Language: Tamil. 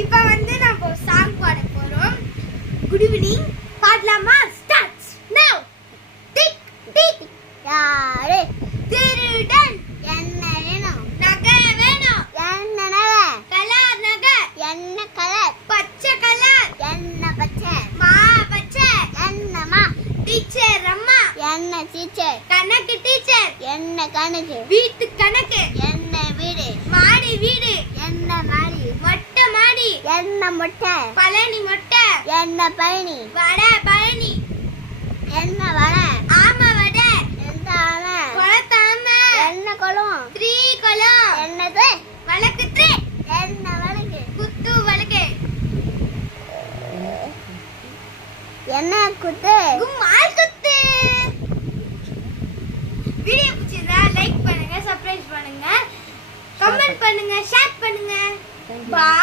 இப்போ வந்து நம்ம சாங் பாட போறோம். Good evening. பாடலாமா? Starts now. Tick tick. யாரே திருடன்? என்ன வேணும்? நகை வேணும். என்ன நகை? கலர் நகை. என்ன கலர்? பச்சை கலர். என்ன பச்சை? மா பச்சை. என்னமா? டீச்சர் அம்மா. என்ன டீச்சர்? கணக்கு டீச்சர். என்ன கணக்கு? வீட்டு கணக்கு. என்ன வீடு? மாடி வீடு. என்ன மாடி? மொட்டை மாடி. என்ன மொட்டை? பழனி மொட்டை. என்ன பழனி? வடை பழனி. என்ன வடை? ஆமை வடை. எந்த ஆமை? குளத்தாமை. என்ன குளம்? த்ரீ குளம். என்னது? வழக்கு த்ரீ. என்ன வழக்கு? குத்து வழக்கு. என்ன குத்து? கும்மால் குத்து. வீடியோ பிடிச்சிருந்தா லைக் பண்ணுங்க, சப்ஸ்கிரைப் பண்ணுங்க, கமெண்ட் பண்ணுங்க, ஷேர் பண்ணுங்க. பாய்.